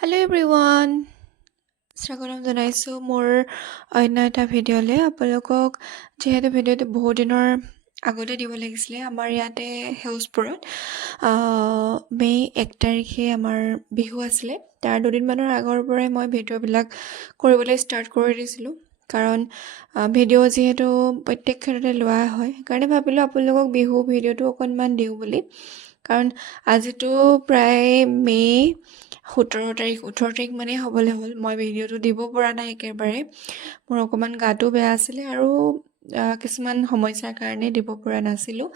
Hello' everyone, স্বাগতম জনাইছোঁ মোৰ অন্য এটা ভিডিঅ'লৈ। আপোনালোকক যিহেতু ভিডিঅ'টো বহুত দিনৰ আগতে দিব লাগিছিলে, আমাৰ ইয়াতে সেউজপুৰত মে' 1 তাৰিখে আমাৰ বিহু আছিলে। তাৰ দুদিনমানৰ আগৰ পৰাই মই ভিডিঅ'বিলাক কৰিবলৈ ষ্টাৰ্ট কৰি দিছিলোঁ, কাৰণ ভিডিঅ' যিহেতু প্ৰত্যেক ক্ষেত্ৰতে লোৱা হয়, সেইকাৰণে ভাবিলোঁ আপোনালোকক বিহু ভিডিঅ'টো অকণমান দিওঁ বুলি। কাৰণ আজিতো প্ৰায় মে' 18 তাৰিখ মানেই হ'বলৈ হ'ল। মই ভিডিঅ'টো দিব পৰা নাই একেবাৰে, মোৰ অকণমান গাটো বেয়া আছিলে আৰু কিছুমান সমস্যাৰ কাৰণে দিব পৰা নাছিলোঁ।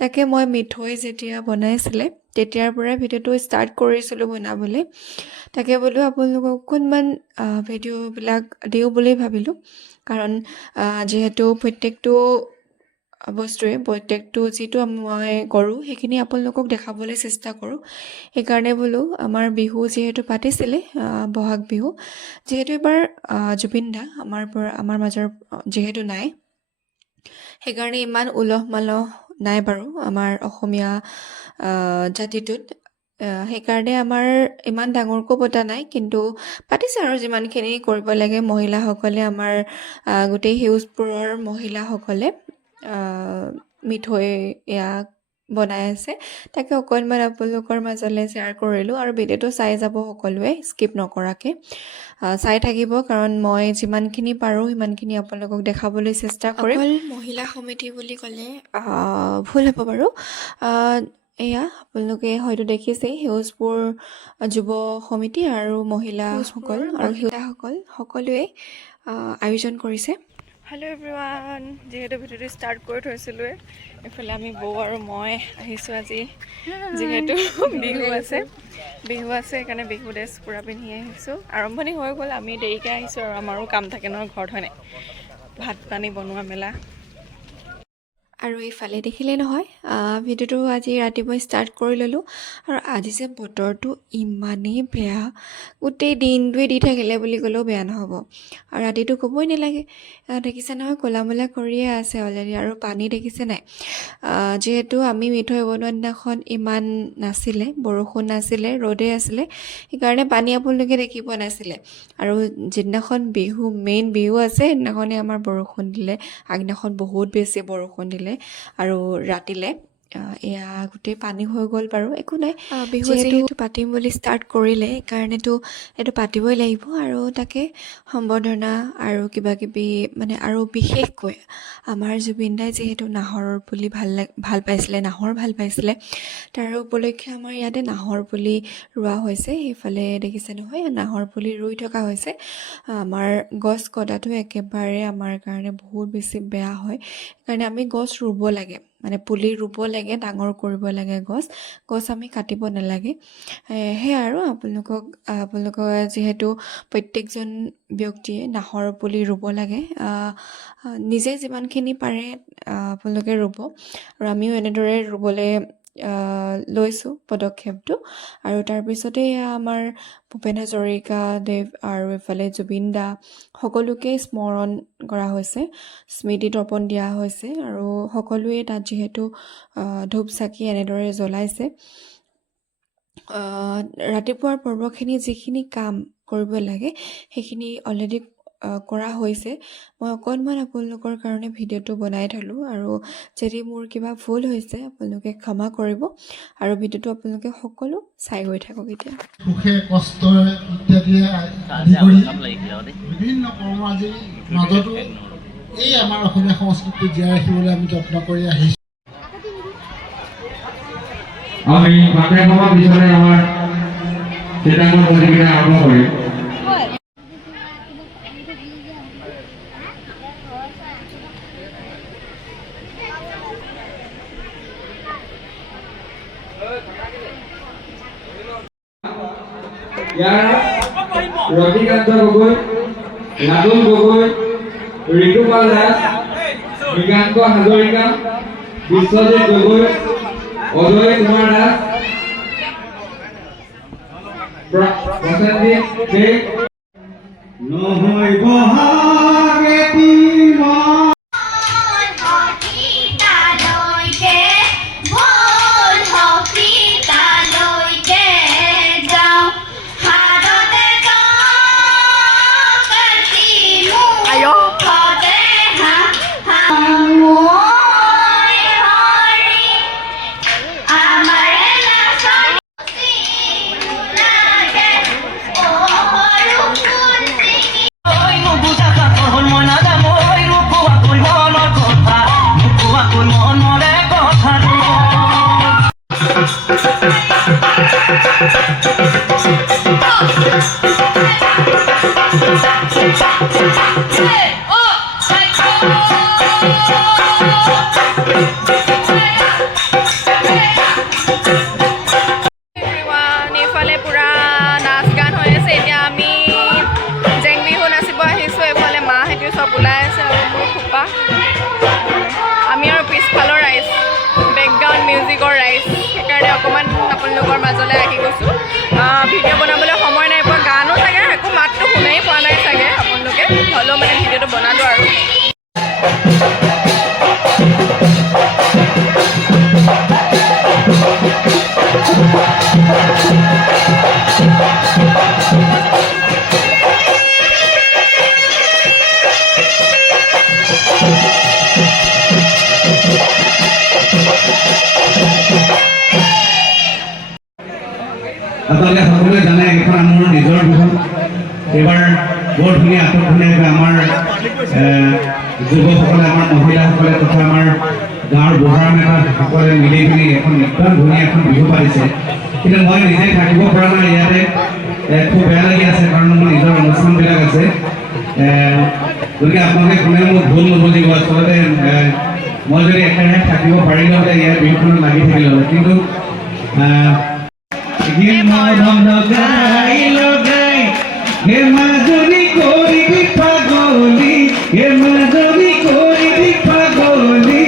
তাকে মই মিঠৈ যেতিয়া বনাইছিলে তেতিয়াৰ পৰাই ভিডিঅ'টো ষ্টাৰ্ট কৰিছিলোঁ বনাবলৈ। তাকে বোলো আপোনালোকক অকণমান ভিডিঅ'বিলাক দিওঁ বুলি ভাবিলোঁ, কাৰণ যিহেতু প্ৰত্যেকটো যিটো মই কৰোঁ সেইখিনি আপোনালোকক দেখাবলৈ চেষ্টা কৰোঁ। সেইকাৰণে বোলো আমাৰ বিহু যিহেতু পাতিছিলে, বহাগ বিহু, যিহেতু এবাৰ জুবিন দা আমাৰ মাজৰ যিহেতু নাই, সেইকাৰণে ইমান উলহ মালহ নাই বাৰু আমাৰ অসমীয়া জাতিটোত। সেইকাৰণে আমাৰ ইমান ডাঙৰকৈ পতা নাই, কিন্তু পাতিছে আৰু যিমানখিনি কৰিব লাগে মহিলাসকলে, আমাৰ গোটেই সেউজপুৰৰ মহিলাসকলে মিঠৈ এয়া বনাই আছে। তাকে অকণমান আপোনালোকৰ মাজলৈ শ্বেয়াৰ কৰিলোঁ, আৰু ভিডিঅ'টো চাই যাব সকলোৱে স্কিপ নকৰাকৈ চাই থাকিব, কাৰণ মই যিমানখিনি পাৰোঁ সিমানখিনি আপোনালোকক দেখাবলৈ চেষ্টা কৰিম। অকল মহিলা সমিতি বুলি ক'লে ভুল হ'ব বাৰু। এয়া আপোনালোকে হয়তো দেখিছেই, সেউজপুৰ যুৱ সমিতি আৰু মহিলাসকল সকলোৱে আয়োজন কৰিছে। হেল্ল' এভৰিৱান, যিহেতু ভিডিঅ'টো ষ্টাৰ্ট কৰি থৈছিলোঁৱে, এইফালে আমি বৌ আৰু মই আহিছোঁ আজি, যিহেতু বিহু আছে সেইকাৰণে বিহু ড্ৰেছ পূৰা পিন্ধি আহিছোঁ। আৰম্ভণি হৈ গ'ল, আমি দেৰিকৈ আহিছোঁ আৰু আমাৰো কাম থাকে নহয় ঘৰত, হয় নাই, ভাত পানী বনোৱা মেলা। আৰু এইফালে দেখিলে নহয়, ভিডিঅ'টো আজি ৰাতিপুৱা ষ্টাৰ্ট কৰি ল'লোঁ। আৰু আজি যে বতৰটো ইমানেই বেয়া, গোটেই দিনটোৱে দি থাকিলে বুলি ক'লেও বেয়া নহ'ব। আৰু ৰাতিটো ক'বই নালাগে, দেখিছে নহয় ক'লা মলা কৰিয়ে আছে অলৰেডি। আৰু পানী দেখিছে নাই, যিহেতু আমি মিঠৈ বনোৱা দিনাখন ইমান নাছিলে, বৰষুণ নাছিলে, ৰ'দে আছিলে, সেইকাৰণে পানী আপোনালোকে দেখি পোৱা নাছিলে। আৰু যিদিনাখন মেইন বিহু আছে সেইদিনাখনেই আমাৰ বৰষুণ দিলে, আগদিনাখন বহুত বেছি বৰষুণ দিলে, আৰু ৰাতিলে এয়া গোটেই পানী হৈ গ'ল বাৰু। একো নাই, বিহু যিহেতু পাতিম বুলি ষ্টাৰ্ট কৰিলে সেইকাৰণেতো এইটো পাতিবই লাগিব। আৰু তাকে সম্বৰ্ধনা আৰু কিবাকিবি মানে, আৰু বিশেষকৈ আমাৰ জুবিন দাই যিহেতু নাহৰৰ পুলি ভাল পাইছিলে, তাৰ উপলক্ষে আমাৰ ইয়াতে নাহৰ পুলি ৰোৱা হৈছে। সেইফালে দেখিছে নহয়, নাহৰ পুলি ৰুই থকা হৈছে। আমাৰ গছ কটাটো একেবাৰে আমাৰ কাৰণে বহুত বেছি বেয়া হয়, সেইকাৰণে আমি গছ ৰুব লাগে, মানে পুলি ৰুব লাগে, ডাঙৰ কৰিব লাগে গছ আমি কাটিব নালাগে। সেয়াই আৰু আপোনালোকক যিহেতু প্ৰত্যেকজন ব্যক্তিয়ে নাহৰ পুলি ৰুব লাগে, নিজে যিমানখিনি পাৰে আপোনালোকে ৰুব, আৰু আমিও এনেদৰে ৰুবলৈ লৈছোঁ পদক্ষেপটো। আৰু তাৰপিছতে আমাৰ ভূপেন হাজৰিকাদেৱ আৰু এইফালে জুবিন দা সকলোকে স্মৰণ কৰা হৈছে, স্মৃতি তৰ্পণ দিয়া হৈছে। আৰু সকলোৱে তাত যিহেতু ধূপ চাকি এনেদৰে জ্বলাইছে। ৰাতিপুৱাৰ পৰ্বখিনি যিখিনি কাম কৰিব লাগে সেইখিনি অলৰেডি কৰা হৈছে। মই অকণমান আপোনালোকৰ কাৰণে ভিডিঅ'টো বনাই থ'লোঁ, আৰু যদি মোৰ কিবা ভুল হৈছে আপোনালোকে ক্ষমা কৰিব, আৰু ভিডিঅ'টো আপোনালোকে সকলো চাই গৈ থাকক। এতিয়া সুখে কষ্টৰে ইত্যাদিয়ে আদি কৰি বিভিন্ন কৰ্মৰাজিৰ মাজতো এই আমাৰ অসমীয়া সংস্কৃতি জীয়াই ৰাখিবলৈ আমি যত্ন কৰি আহিছোঁ। আমি বাপে মামা পিছনে আমাৰ চিটাঙ্গন পত্ৰিকা আৰম্ভ কৰি। ৰতিকান্ত গগৈ, লাডুল গগৈ, ঋতুপাল দাস, মৃগাঙ্ক হাজৰিকা, বিশ্বজিৎ গগৈ, অজয় কুমাৰ দাস, প্ৰসেনজিৎ শেখ, নহয় বহাগেতি যাওঁ হাততে এইফালে পুৰা নাচ গান হৈ আছে এতিয়া আমি জেং বিহু নাচিব আহিছোঁ এইফালে মাহেঁতি চব ওলাই আছে আৰু মোৰ খোপা আমি আৰু পিছফালৰ ৰাইজ বেকগ্ৰাউণ্ড মিউজিকৰ ৰাইজ সেইকাৰণে অকণমান আপোনালোকৰ মাজলৈ আহি গৈছোঁ ভিডিঅ' বনাবলৈ সময় নাই পোৱা গানো চাগে একো মাতটো শুনাই পোৱা নাই চাগে আপোনালোকে হ'লেও মানে ভিডিঅ'টো বনালোঁ আৰু আপোনালোকে সকলোৱে জানে এইখন আমাৰ নিজৰ বিহু এইবাৰ বৰ ধুনীয়া ধুনীয়াকৈ আমাৰ যুৱকসকলে আমাৰ মহিলাসকলে তথা আমাৰ গাঁৱৰ বুঢ়া মেঠাসকলে মিলি পিনি এখন একদম ধুনীয়া এখন বিহু পাতিছে কিন্তু মই নিজে থাকিব পৰা নাই ইয়াতে খুব বেয়া লাগি আছে কাৰণ মোৰ নিজৰ অনুষ্ঠানবিলাক আছে গতিকে আপোনালোকে কোনে মোক ভুল নুবুজিব আচলতে মই যদি একেৰাহে থাকিব পাৰিলোহেঁতেন ইয়াৰ বিহুখনত লাগি থাকিলোঁ কিন্তু মাজনী কৰিবি পাগলী মাজনী কৰিবি পাগলী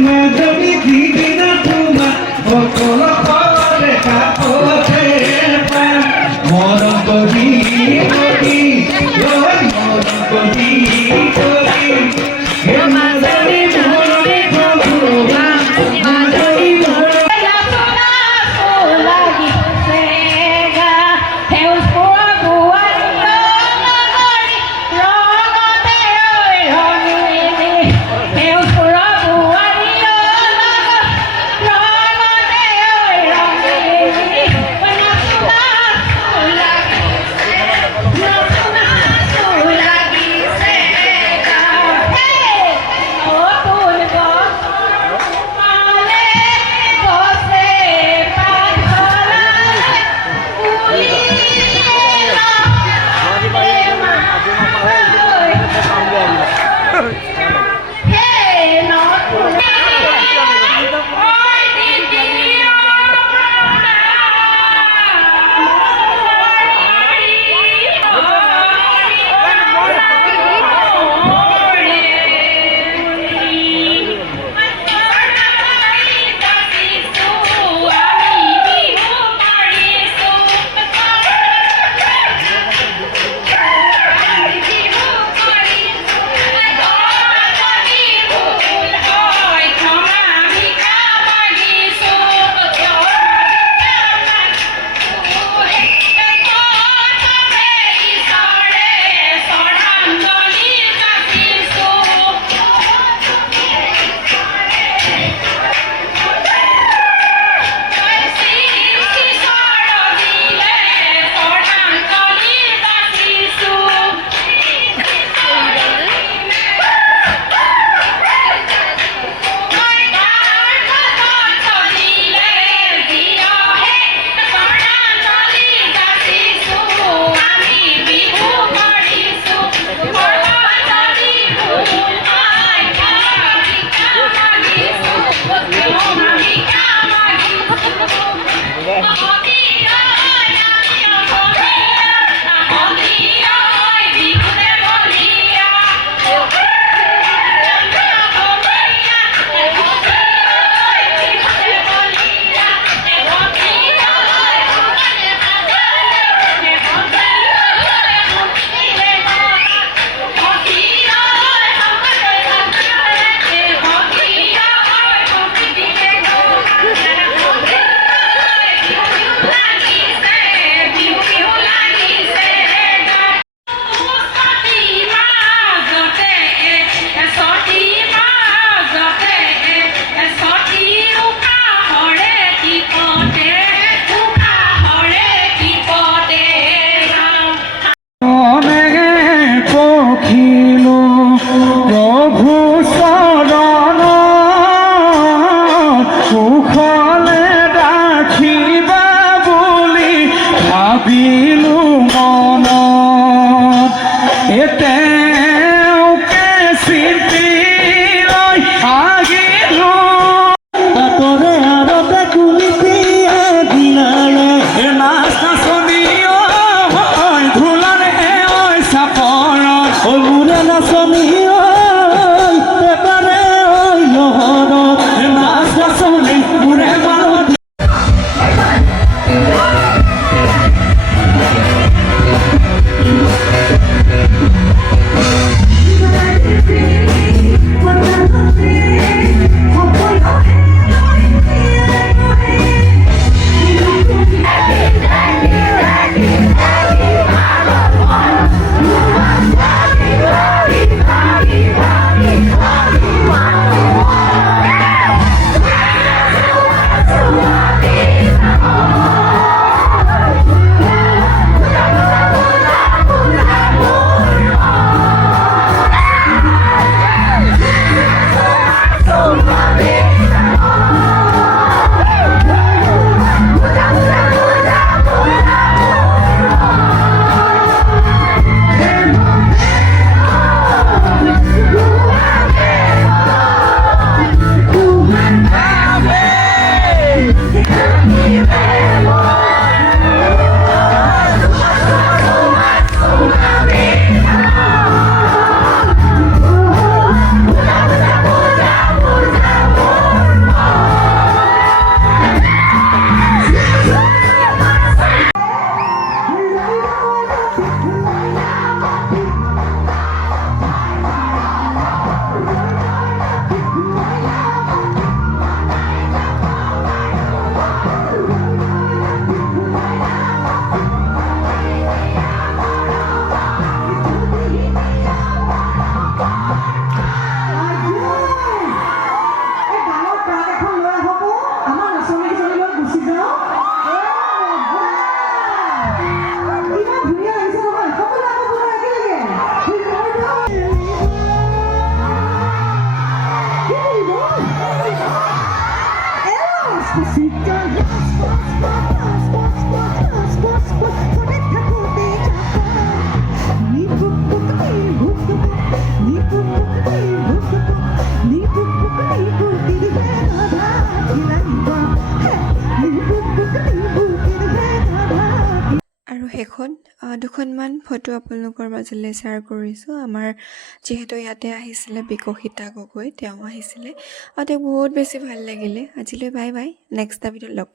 মাজনী দিদিনা তোমাৰ অকল দেখা পথে পাম মৰম কৰি কৰি মৰম কৰি কৰি মাজনী মৰমে ভগৱান মাজনী ৰাখিলো মনত তেওঁকে চিন্তি লৈ আহিলো তাতৰে আৰতে কুলিপিয়া দিলালে নাচ নাচনি ঐ ধোলাৰে ঐ চাপৰত ঐ মোৰে নাচনি ঐ এবাৰে ঐ লহৰত নাচ নাচনি মোৰে মালত আৰু শেষত দুখনমান ফটো আপোনালোকৰ মাজলৈ শ্বেয়াৰ কৰিছোঁ। আমাৰ যিহেতু ইয়াতে আহিছিলে বিকশিতা গগৈ, তেওঁ আহিছিলে আৰু তেওঁক বহুত বেছি ভাল লাগিলে। আজিলৈ বাই বাই, নেক্সট এটা ভিডিঅ'ত লগ পাম।